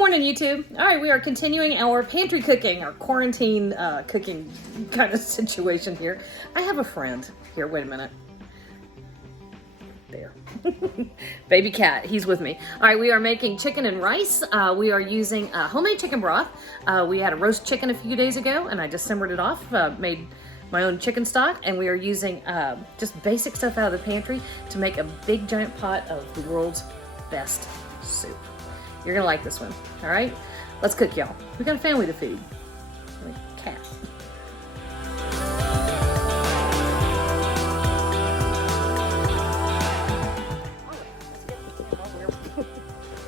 morning, YouTube. All right, we are continuing our pantry cooking, our quarantine cooking kind of situation here. I have a friend here. Wait a minute. There. Baby cat, he's with me. All right, we are making chicken and rice. We are using homemade chicken broth. We had a roast chicken a few days ago, and I just simmered it off, made my own chicken stock, and we are using just basic stuff out of the pantry to make a big giant pot of the world's best soup. You're gonna like this one, all right? Let's cook, y'all. We got a family to feed. Like cats.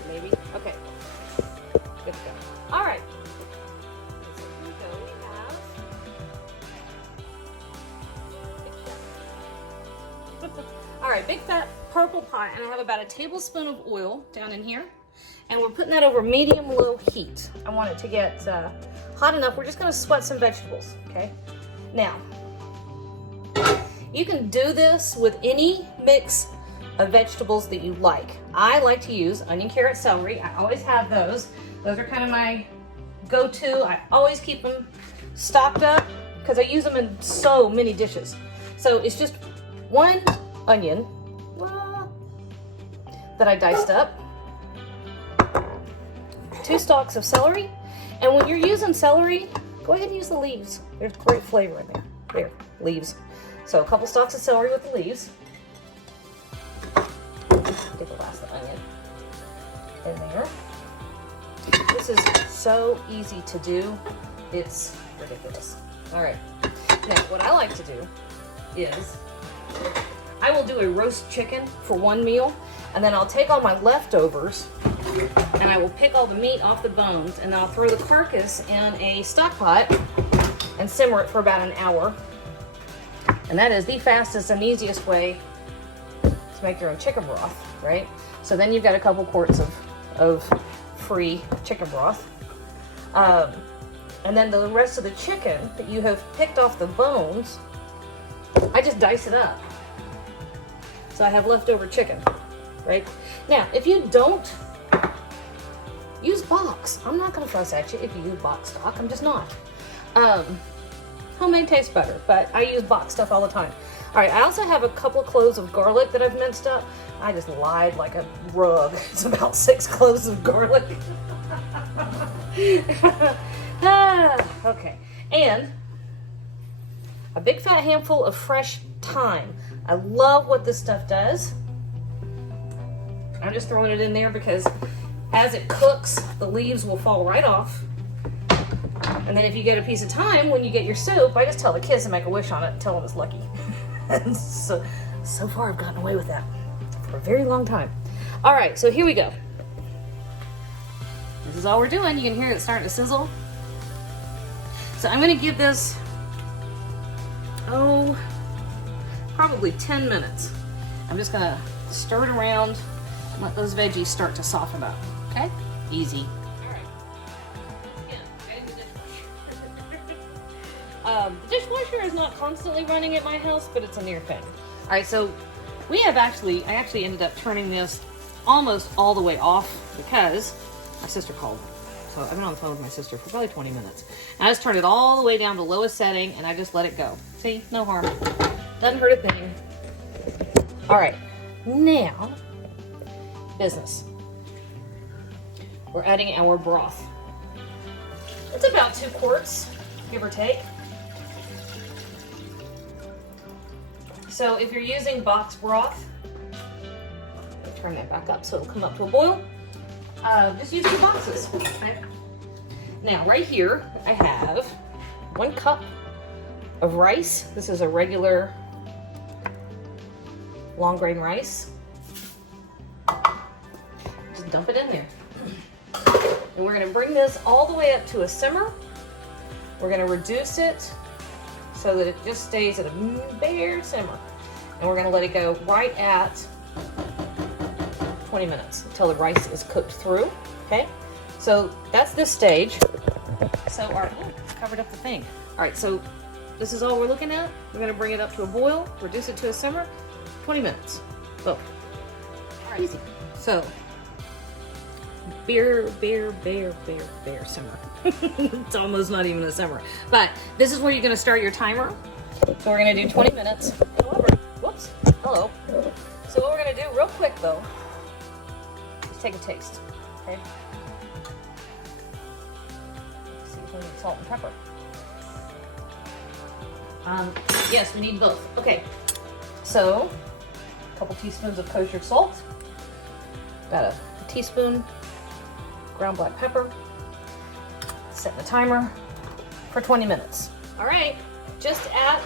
Maybe. Okay. Good to go. All right. So here we go. We have. All right, big fat purple pot, and I have about a tablespoon of oil down in here. And we're putting that over medium-low heat. I want it to get hot enough. We're just gonna sweat some vegetables, okay? Now, you can do this with any mix of vegetables that you like. I like to use onion, carrot, celery. I always have those. Those are kind of my go-to. I always keep them stocked up because I use them in so many dishes. So it's just one onion that I diced up. 2 stalks of celery, and when you're using celery, go ahead and use the leaves. There's great flavor in there. There, leaves. So a couple stalks of celery with the leaves. Get the last onion in there. This is so easy to do. It's ridiculous. All right. Now, what I like to do is I will do a roast chicken for one meal, and then I'll take all my leftovers and I will pick all the meat off the bones, and then I'll throw the carcass in a stock pot and simmer it for about an hour. And that is the fastest and easiest way to make your own chicken broth, right? So then you've got a couple quarts of free chicken broth. And then the rest of the chicken that you have picked off the bones, I just dice it up. So I have leftover chicken, right? Now, if you don't use box, I'm not gonna fuss at you if you use box stock, I'm just not. Homemade tastes better, but I use box stuff all the time. All right, I also have a couple cloves of garlic that I've minced up. I just lied like a rug. It's about 6 cloves of garlic. Okay, and a big fat handful of fresh thyme. I love what this stuff does. I'm just throwing it in there because as it cooks, the leaves will fall right off. And then if you get a piece of thyme when you get your soup, I just tell the kids to make a wish on it and tell them it's lucky. And so far I've gotten away with that for a very long time. All right, so here we go. This is all we're doing. You can hear it starting to sizzle. So I'm gonna give this, probably 10 minutes. I'm just gonna stir it around and let those veggies start to soften up. Okay? Easy. All right. Again, adding the dishwasher. The dishwasher is not constantly running at my house, but it's a near thing. All right, so I actually ended up turning this almost all the way off because my sister called. So I've been on the phone with my sister for probably 20 minutes. And I just turned it all the way down to lowest setting and I just let it go. See, no harm. Doesn't hurt a thing. All right, now, business. We're adding our broth. It's about 2 quarts, give or take. So if you're using box broth, turn that back up so it'll come up to a boil. Just use 2 boxes. Okay. Now, right here, I have 1 cup of rice. This is a regular long grain rice. Just dump it in there. And we're gonna bring this all the way up to a simmer. We're gonna reduce it so that it just stays at a bare simmer. And we're gonna let it go right at 20 minutes until the rice is cooked through, okay? So that's this stage. So it's covered up the thing. All right, so this is all we're looking at. We're gonna bring it up to a boil, reduce it to a simmer, 20 minutes. Boom. All right, easy. So bare summer. It's almost not even a summer. But this is where you're gonna start your timer. So we're gonna do 20 minutes. However, whoops, hello. So what we're gonna do real quick though, is take a taste, okay? See if we need salt and pepper. Yes, we need both. Okay, so a couple teaspoons of kosher salt. Got a teaspoon ground black pepper. Set the timer for 20 minutes. All right, just at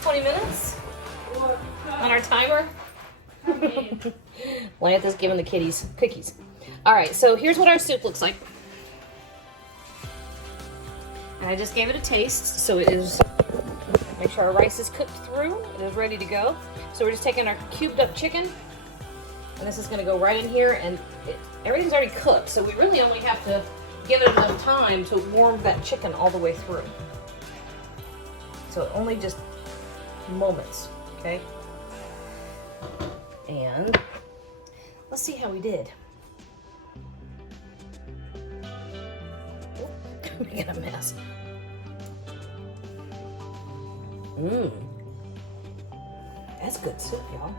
20 minutes on our timer. Lantha's giving the kitties cookies. All right, so here's what our soup looks like. And I just gave it a taste, so it is, make sure our rice is cooked through. It is ready to go. So we're just taking our cubed up chicken, and this is gonna go right in here, and everything's already cooked, so we really only have to give it enough time to warm that chicken all the way through. So only just moments, okay? And let's see how we did. Oh, we got a mess. That's good soup, y'all.